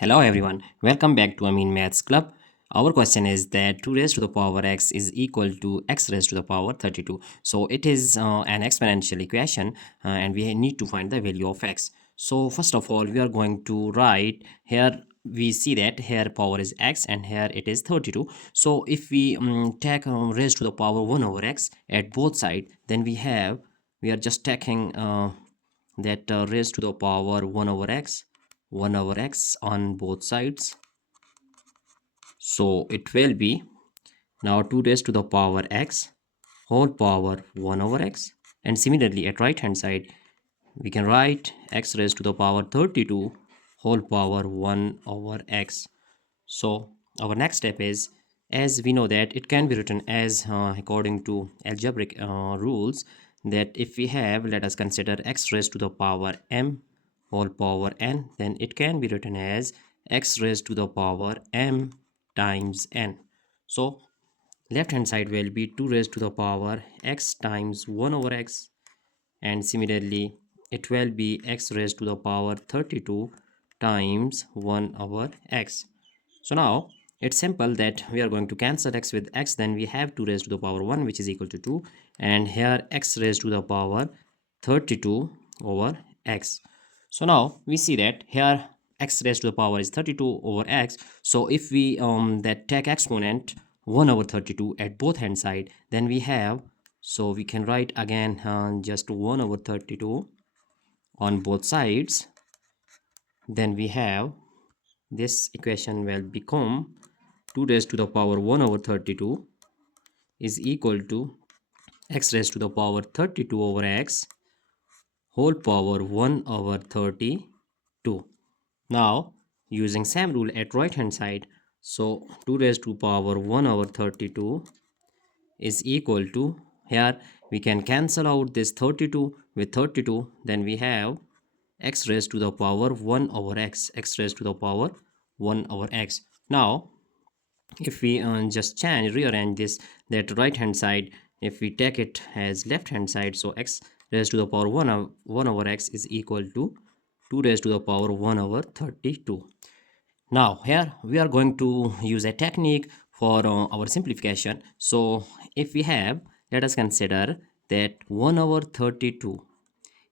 Hello everyone, welcome back to Maths Club. Our question is that 2 raised to the power x is equal to x raised to the power 32. So it is an exponential equation and we need to find the value of x. So first of all, we are going to write here. We see that here power is x and here it is 32. So if we take raised to the power 1 over x at both sides, then we are just taking that raised to the power 1 over x on both sides. So it will be now 2 raised to the power x whole power 1 over x, and similarly at right hand side we can write x raised to the power 32 whole power 1 over x. So our next step is, as we know that it can be written as according to algebraic rules, that if we have, let us consider x raised to the power m whole power n, then it can be written as x raised to the power m times n. So left hand side will be 2 raised to the power x times 1 over x, and similarly it will be x raised to the power 32 times 1 over x. So now it's simple that we are going to cancel x with x, then we have 2 raised to the power 1 which is equal to 2, and here x raised to the power 32 over x. So now we see that here x raised to the power is 32 over x. So if we that take exponent 1 over 32 at both hand side, then we have, so we can write again just 1 over 32 on both sides. Then we have this equation will become 2 raised to the power 1 over 32 is equal to x raised to the power 32 over x whole power 1 over 32. Now using same rule at right hand side, so 2 raised to power 1 over 32 is equal to, here we can cancel out this 32 with 32, then we have x raised to the power 1 over x raised to the power 1 over x. Now if we just rearrange this, that right hand side, if we take it as left hand side, so x raised to the power 1 over x is equal to 2 raised to the power 1 over 32. Now here we are going to use a technique for our simplification. So if we have, let us consider that 1 over 32,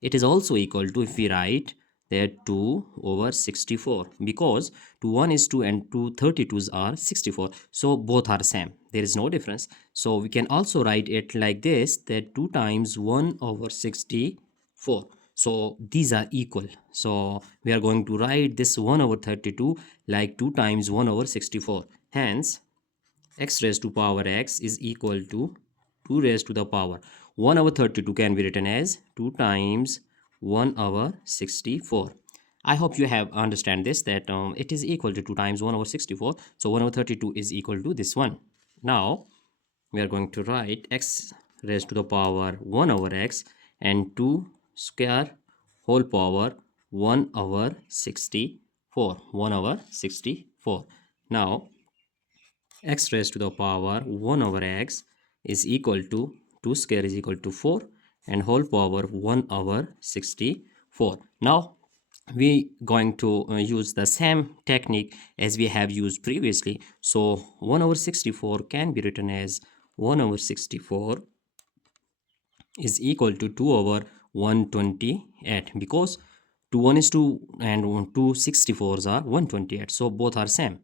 it is also equal to, if we write that 2 over 64, because 2 1 is 2 and 2 32s are 64, so both are same, there is no difference. So we can also write it like this, that 2 times 1 over 64, so these are equal. So we are going to write this 1 over 32 like 2 times 1 over 64. Hence x raised to power x is equal to 2 raised to the power 1 over 32 can be written as 2 times 1 over 64. I hope you have understand this, that it is equal to 2 times 1 over 64. So 1 over 32 is equal to this one. Now we are going to write x raised to the power 1 over x and 2 square whole power 1 over 64. 1 over 64. Now x raised to the power 1 over x is equal to 2 square is equal to 4 and whole power 1 over 64. Now we going to use the same technique as we have used previously. So 1 over 64 can be written as 1 over 64 is equal to 2 over 128, because 2 1 is 2 and 2 64s are 128, so both are same,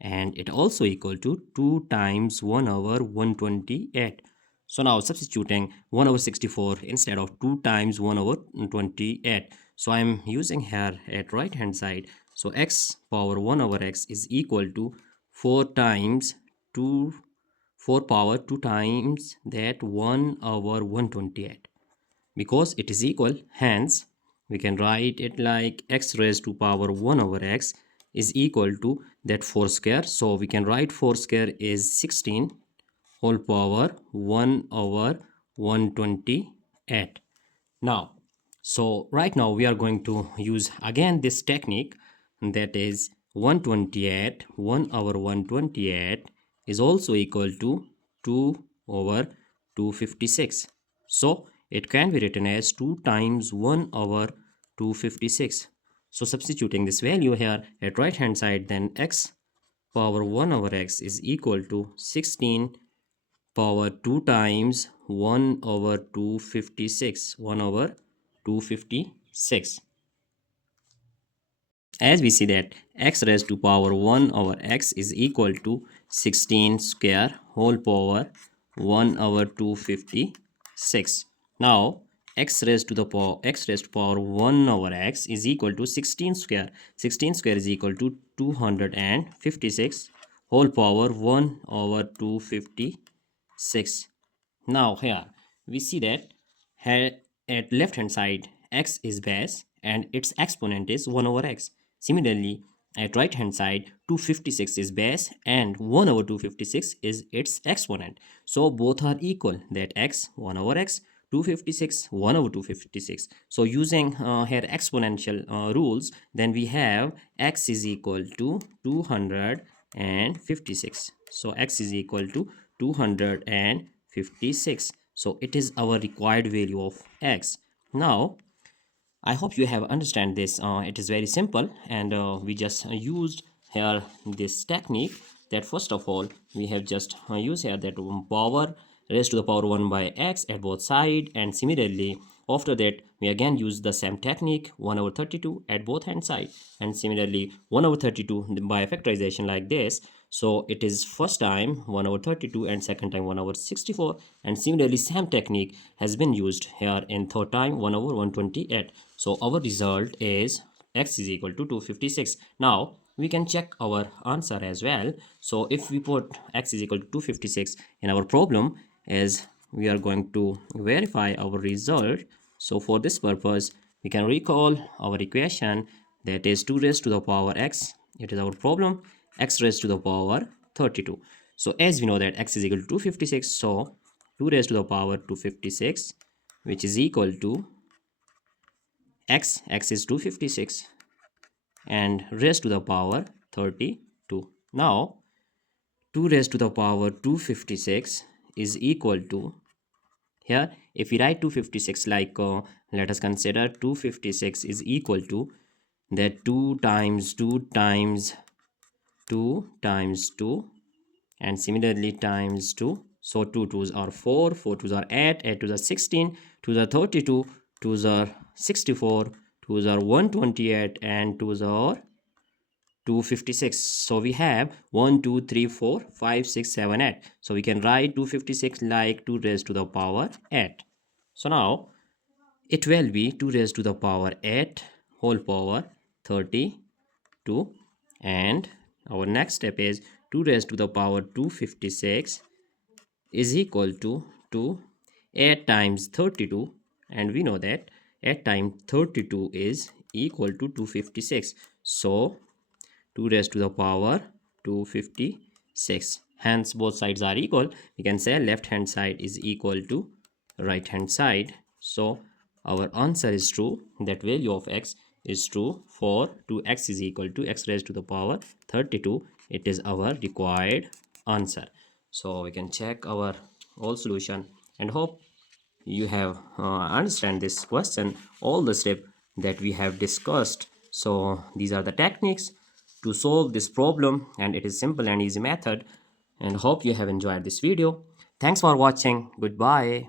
and it also equal to 2 times 1 over 128. So now substituting 1 over 64 instead of 2 times 1 over 28, so I am using here at right hand side, so x power 1 over x is equal to 4 times 2, 4 power 2 times that 1 over 128, because it is equal. Hence we can write it like x raised to power 1 over x is equal to that 4 square, so we can write 4 square is 16 whole power 1 over 128. Now so right now we are going to use again this technique, that is 128 1 over 128 is also equal to 2 over 256. So it can be written as 2 times 1 over 256. So substituting this value here at right hand side, then x power 1 over x is equal to 16 power 2 times 1 over 256. 1 over 256. As we see that x raised to power 1 over x is equal to 16 square whole power 1 over 256. Now x raised to power 1 over x is equal to 16 square. 16 square is equal to 256 whole power 1 over 256. Now here we see that at left hand side x is base and its exponent is 1 over x. Similarly, at right hand side 256 is base and 1 over 256 is its exponent. So both are equal, that x 1 over x, 256 1 over 256. So using here exponential rules, then we have x is equal to 256. So x is equal to 256. So it is our required value of x. Now I hope you have understand this. It is very simple, and we just used here this technique, that first of all we have just used here that power raised to the power 1 by x at both side, and similarly after that we again use the same technique 1 over 32 at both hand side, and similarly 1 over 32 by factorization like this. So it is first time 1 over 32 and second time 1 over 64, and similarly same technique has been used here in third time 1 over 128. So our result is x is equal to 256. Now we can check our answer as well. So if we put x is equal to 256 in our problem, as we are going to verify our result. So for this purpose we can recall our equation, that is 2 raised to the power x, it is our problem, x raised to the power 32. So as we know that x is equal to 256, so 2 raised to the power 256, which is equal to x is 256 and raised to the power 32. Now 2 raised to the power 256 is equal to, here if we write 256 like let us consider 256 is equal to that 2 times 2 times 2 times 2, and similarly times 2. So 2 2s are 4, 4 2s are 8, 8 2s are 16, 2s are 32, 2s are 64, 2s are 128, and 2s are 256. So we have 1 2 3 4 5 6 7 8. So we can write 256 like 2 raised to the power 8. So now it will be 2 raised to the power 8 whole power 32, and our next step is 2 raised to the power 256 is equal to 8 times 32, and we know that 8 times 32 is equal to 256. So 2 raised to the power 256. Hence both sides are equal. We can say left hand side is equal to right hand side. So our answer is true, that value of x is true for 2x is equal to x raised to the power 32. It is our required answer. So we can check our all solution, and hope you have understand this question, all the steps that we have discussed. So these are the techniques to solve this problem, and it is simple and easy method, and hope you have enjoyed this video. Thanks for watching. Goodbye.